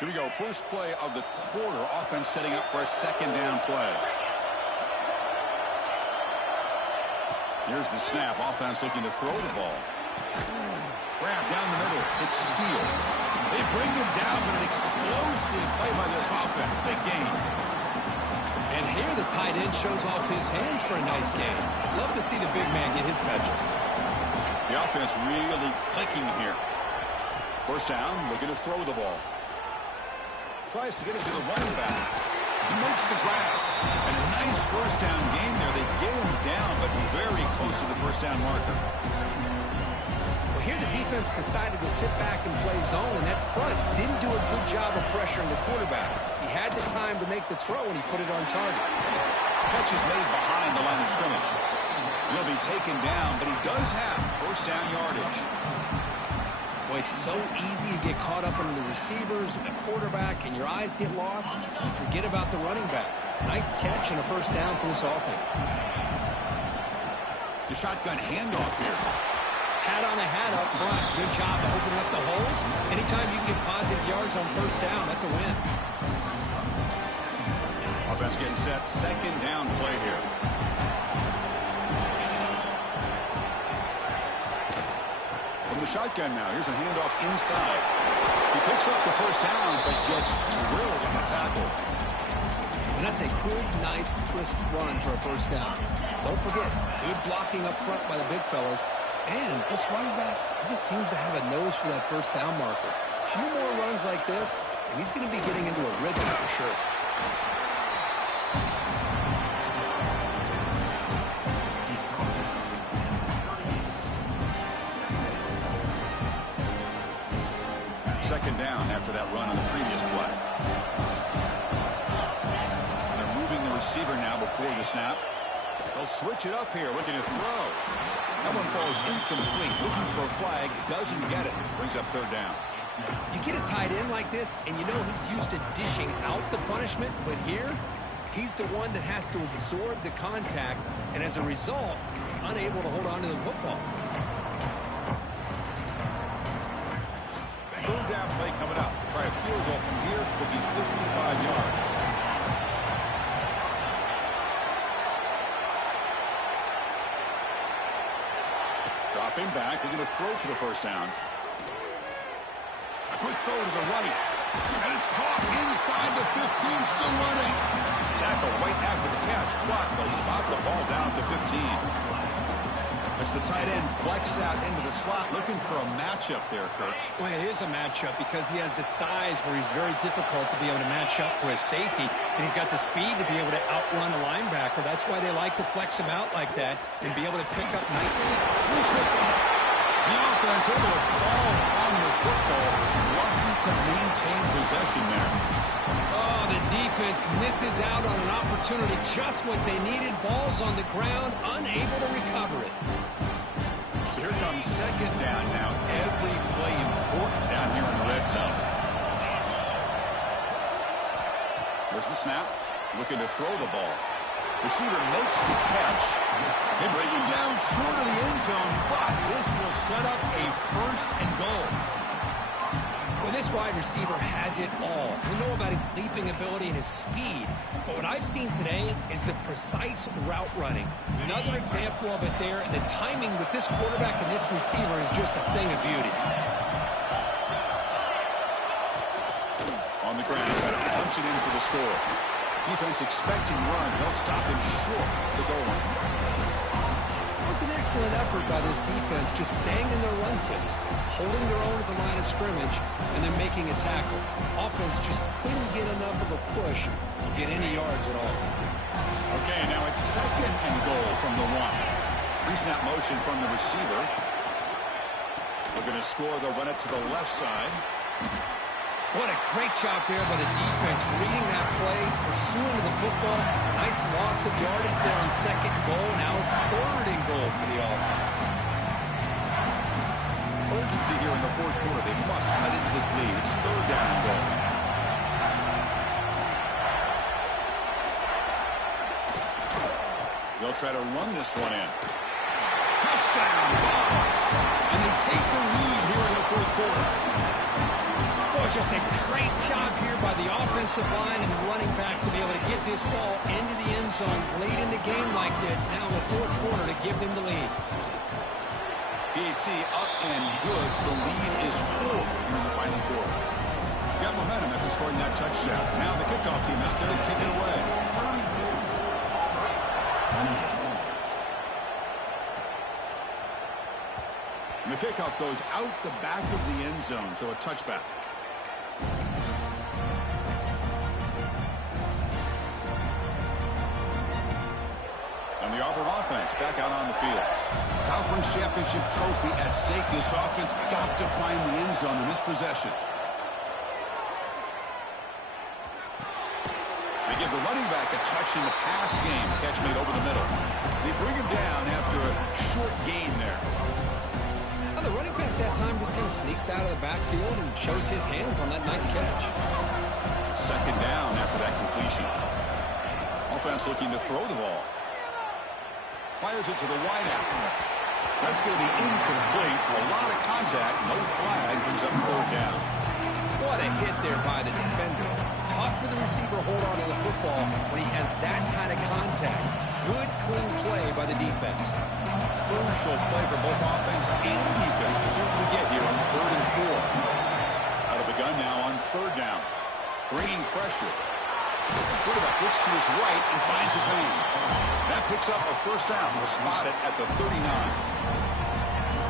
Here we go. First play of the quarter. Offense setting up for a second down play. Here's the snap. Offense looking to throw the ball. Grab down the middle. It's Steele. They bring him down, but an explosive play by this offense. Big gain. And here the tight end shows off his hands for a nice gain. Love to see the big man get his touches. The offense really clicking here. First down, looking to throw the ball. Tries to get it to the running back. He makes the grab. And a nice first down gain there. They get him down, but very close to the first down marker. Well, here the defense decided to sit back and play zone, and that front didn't do a good job of pressuring the quarterback. He had the time to make the throw, and he put it on target. Catch is made behind the line of scrimmage. He'll be taken down, but he does have first down yardage. Boy, it's so easy to get caught up in the receivers and the quarterback, and your eyes get lost. You forget about the running back. Nice catch and a first down for this offense. The shotgun handoff here. Hat on the hat up front. Good job of opening up the holes. Anytime you get positive yards on first down, that's a win. Offense getting set. Second down play here. From the shotgun now. Here's a handoff inside. He picks up the first down, but gets drilled on the tackle. And that's a good, nice, crisp run for a first down. Don't forget, good blocking up front by the big fellas. And this running back, he just seems to have a nose for that first down marker. A few more runs like this, and he's going to be getting into a rhythm for sure. Second down after that run on the previous play. They're moving the receiver now before the snap. They'll switch it up here, looking to throw. That one falls incomplete. Looking for a flag, doesn't get it. Brings up third down. You get a tight end like this, and you know he's used to dishing out the punishment, but here, he's the one that has to absorb the contact, and as a result, he's unable to hold on to the football. Third down play coming up. Try a field goal from here. Will be 55 yards. Dropping back. They're going to throw for the first down. A quick throw to the right. And it's caught inside the 15. Still running. Tackle right after the catch. But they'll spot the ball down at the 15. As the tight end flex out into the slot, looking for a matchup there, Kirk. Well, it is a matchup because he has the size where he's very difficult to be able to match up for his safety, and he's got the speed to be able to outrun a linebacker. That's why they like to flex him out like that and be able to pick up night. The offense able to fall on the football. Lucky to maintain possession there. Oh, the defense misses out on an opportunity, just what they needed. Ball's on the ground, unable to recover it. So here comes second down now. Every play important down here in the red zone. There's the snap. Looking to throw the ball. Receiver makes the catch. They bring him down short of the end zone, but this will set up a first and goal. Well, this wide receiver has it all. We know about his leaping ability and his speed, but what I've seen today is the precise route running. Another example of it there, and the timing with this quarterback and this receiver is just a thing of beauty. On the ground, got to punch it in for the score. Defense expecting run. They'll stop him short of the goal line. It was an excellent effort by this defense, just staying in their run fits, holding their own at the line of scrimmage, and then making a tackle. Offense just couldn't get enough of a push to get any yards at all. Okay, now it's second and goal from the one. Pre-snap motion from the receiver. Looking to score. They'll run it to the left side. What a great job there by the defense, reading that play, pursuing the football. Nice loss of yardage there on second goal. Now it's third and goal for the offense. Urgency here in the fourth quarter. They must cut into this lead. It's third down and goal. They'll try to run this one in. Touchdown, Bucs! And they take the lead here in the fourth quarter. Boy, just a great job here by the offensive line and the running back to be able to get this ball into the end zone late in the game like this, now in the fourth quarter, to give them the lead. PAT up and good. The lead is 4 here in the final quarter. Got momentum after scoring that touchdown. Now the kickoff team out there to kick it away. And the kickoff goes out the back of the end zone, so a touchback. And the Auburn offense back out on the field. Conference championship trophy at stake. This offense got to find the end zone in this possession. They give the running back a touch in the pass game. Catch made over the middle. They bring him down after a short gain there. Well, the running back that time just kind of sneaks out of the backfield and shows his hands on that nice catch. Second down after that completion. Offense looking to throw the ball. Fires it to the wideout. That's going to be incomplete. A lot of contact. No flag. Brings up third down. What a hit there by the defender. Tough for the receiver to hold on to the football when he has that kind of contact. Good, clean play by the defense. Crucial play for both offense and defense. We'll see what we get here on third and 4. Out of the gun now on third down. Bringing pressure. Quarterback looks to his right and finds his man. That picks up a first down. We'll spot it at the 39.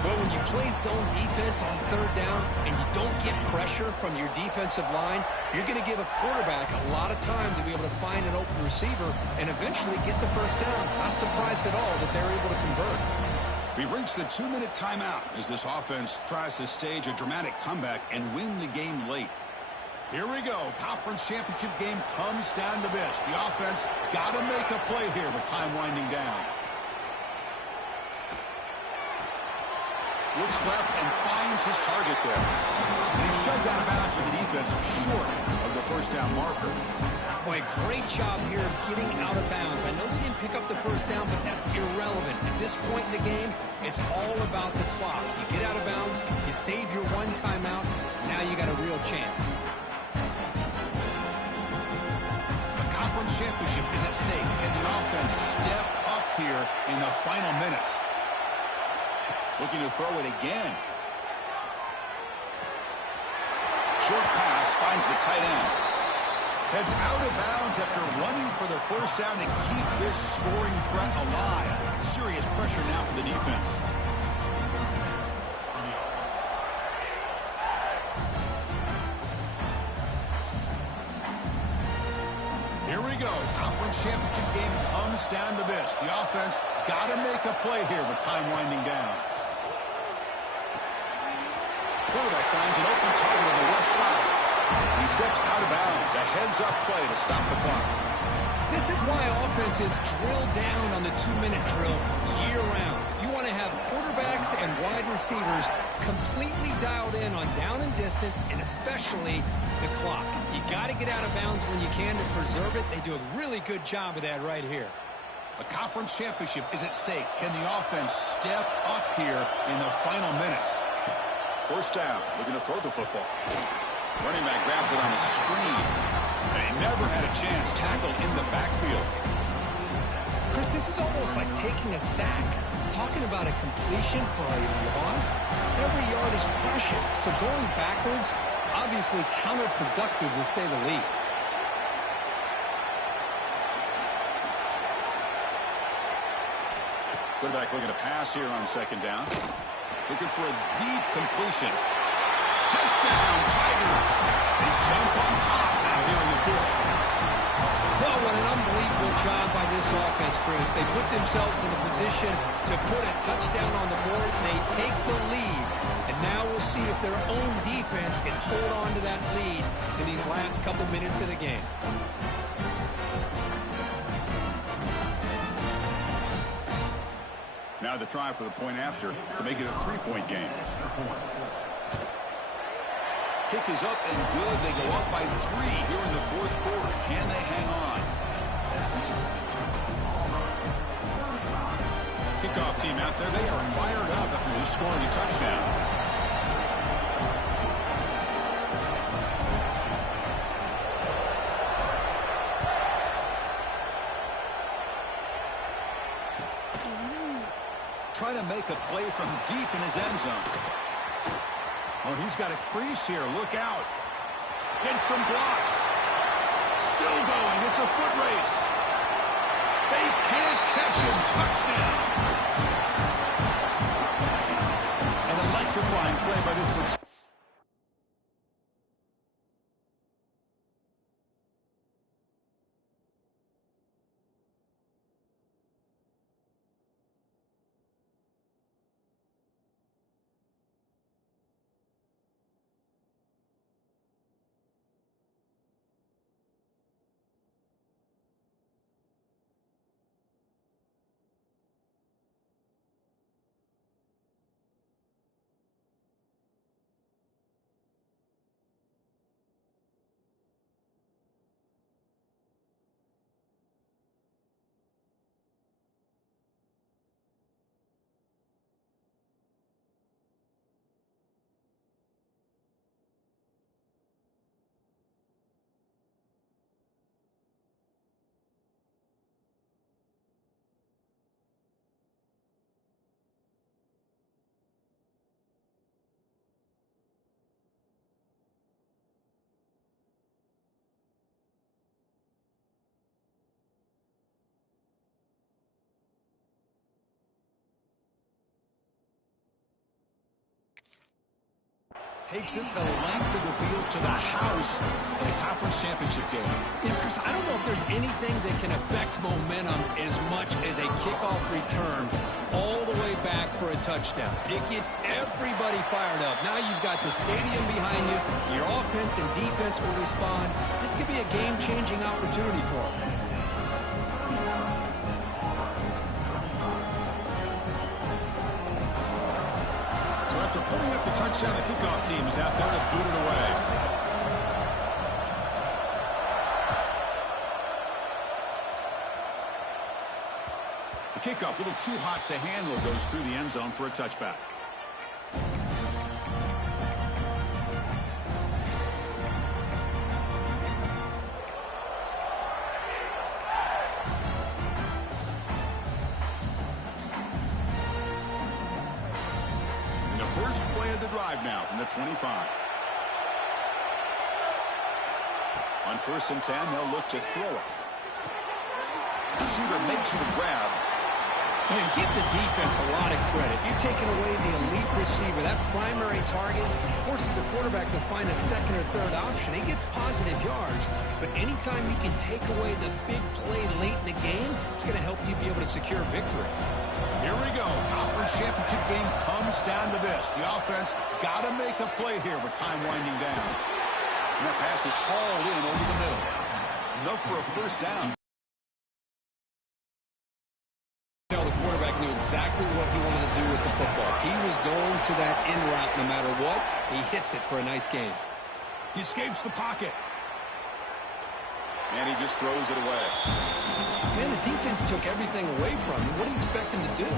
Well, when you play zone defense on third down and you don't get pressure from your defensive line, you're going to give a quarterback a lot of time to be able to find an open receiver and eventually get the first down. Not surprised at all that they're able to convert. We've reached the 2-minute timeout as this offense tries to stage a dramatic comeback and win the game late. Here we go. Conference championship game comes down to this. The offense got to make a play here with time winding down. Looks left and finds his target there. And he's shoved out of bounds, but the defense short of the first down marker. Boy, great job here of getting out of bounds. I know they didn't pick up the first down, but that's irrelevant. At this point in the game, it's all about the clock. You get out of bounds, you save your one timeout, now you got a real chance. Conference championship is at stake, and the offense step up here in the final minutes. Looking to throw it again. Short pass finds the tight end. Heads out of bounds after running for the first down to keep this scoring threat alive. Serious pressure now for the defense. Here we go. Conference championship game comes down to this. The offense got to make a play here with time winding down. quarterback finds an open target on the left side. He steps out of bounds. A heads-up play to stop the clock. This is why offenses drill down on the 2-minute drill year-round. You want to have quarterbacks and wide receivers completely dialed in on down and distance, and especially the clock. You got to get out of bounds when you can to preserve it. They do a really good job of that right here. A conference championship is at stake. Can the offense step up here in the final minutes? First down, looking to throw the football. Running back grabs it on a screen. And he never had a chance tackled in the backfield. Chris, this is almost like taking a sack. Talking about a completion for a loss, every yard is precious. So going backwards, obviously counterproductive to say the least. Quarterback looking to pass here on second down. Looking for a deep completion. Touchdown, Tigers. They jump on top now here in the fourth. Well, what an unbelievable job by this offense, Chris. They put themselves in a position to put a touchdown on the board. They take the lead. And now we'll see if their own defense can hold on to that lead in these last couple minutes of the game. Now the try for the point after to make it a 3-point game. Kick is up and good. They go up by 3 here in the fourth quarter. Can they hang on? Kickoff team out there. They are fired up after just scoring a touchdown. Try to make a play from deep in his end zone. Oh, he's got a crease here. Look out. Gets some blocks. Still going. It's a foot race. They can't catch him. Touchdown. An electrifying play by this one. Takes it the length of the field to the house in the conference championship game. Yeah, Chris, I don't know if there's anything that can affect momentum as much as a kickoff return all the way back for a touchdown. It gets everybody fired up. Now you've got the stadium behind you. Your offense and defense will respond. This could be a game-changing opportunity for them. Putting up the touchdown, the kickoff team is out there to boot it away. The kickoff, a little too hot to handle, goes through the end zone for a touchback. First play of the drive now from the 25. On 1st and 10, they'll look to throw it. Receiver makes the grab. Man, give the defense a lot of credit. You're taking away the elite receiver. That primary target forces the quarterback to find a second or third option. He gets positive yards, but anytime you can take away the big play late in the game, it's going to help you be able to secure victory. Here we go. Conference championship game comes down to this. The offense got to make a play here with time winding down. And that pass is hauled in over the middle. Enough for a first down. The quarterback knew exactly what he wanted to do with the football. He was going to that in route no matter what. He hits it for a nice gain. He escapes the pocket. And he just throws it away. Man, the defense took everything away from him. What do you expect him to do?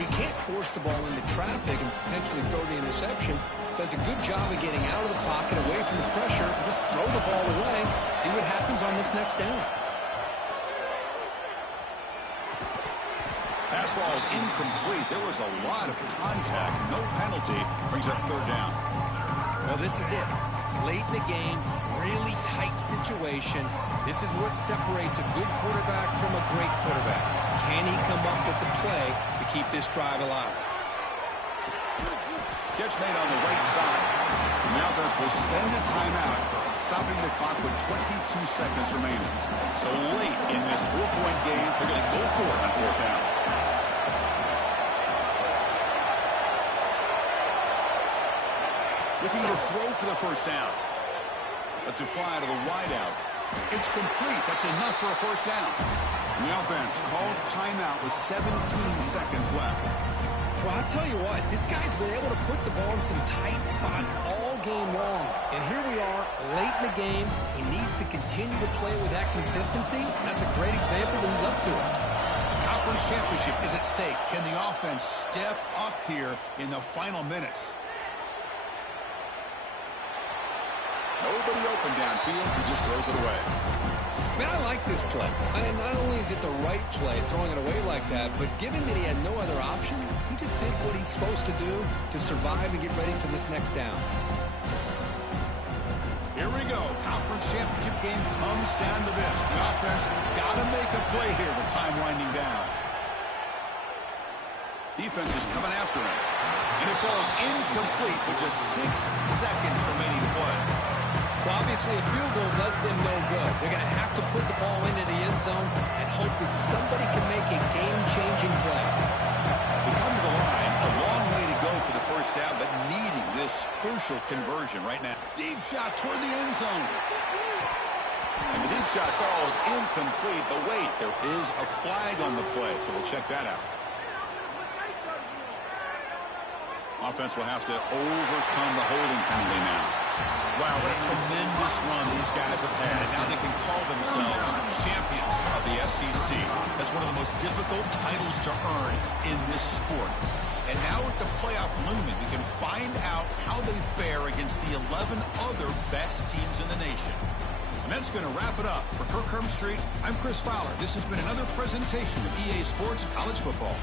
He can't force the ball into traffic and potentially throw the interception. Does a good job of getting out of the pocket, away from the pressure, and just throw the ball away. See what happens on this next down. Pass ball is incomplete. There was a lot of contact. No penalty. Brings up third down. Well, this is it. Late in the game, really tight situation. This is what separates a good quarterback from a great quarterback. Can he come up with the play to keep this drive alive? Catch made on the right side. And the offense will spend a timeout, stopping the clock with 22 seconds remaining. So late in this 4-point game, they're going to go for it on fourth down. Looking to throw for the first down. That's a fly to the wideout. It's complete. That's enough for a first down. And the offense calls timeout with 17 seconds left. Well, I'll tell you what, this guy's been able to put the ball in some tight spots all game long. And here we are, late in the game. He needs to continue to play with that consistency. That's a great example that he's up to it. The conference championship is at stake. Can the offense step up here in the final minutes? Nobody open downfield. He just throws it away. Man, I like this play. Not only is it the right play, throwing it away like that, but given that he had no other option, he just did what he's supposed to do to survive and get ready for this next down. Here we go. Conference championship game comes down to this. The offense got to make a play here with time winding down. Defense is coming after him. And it falls incomplete with just 6 seconds remaining to play. Well, obviously, a field goal does them no good. They're going to have to put the ball into the end zone and hope that somebody can make a game-changing play. They come to the line, a long way to go for the first down, but needing this crucial conversion right now. Deep shot toward the end zone. And the deep shot falls incomplete. But wait, there is a flag on the play, so we'll check that out. Offense will have to overcome the holding penalty now. Wow, what a tremendous run these guys have had. And now they can call themselves champions of the SEC. That's one of the most difficult titles to earn in this sport. And now with the playoff looming, we can find out how they fare against the 11 other best teams in the nation. And that's going to wrap it up. For Kirk Herbstreit, I'm Chris Fowler. This has been another presentation of EA Sports College Football.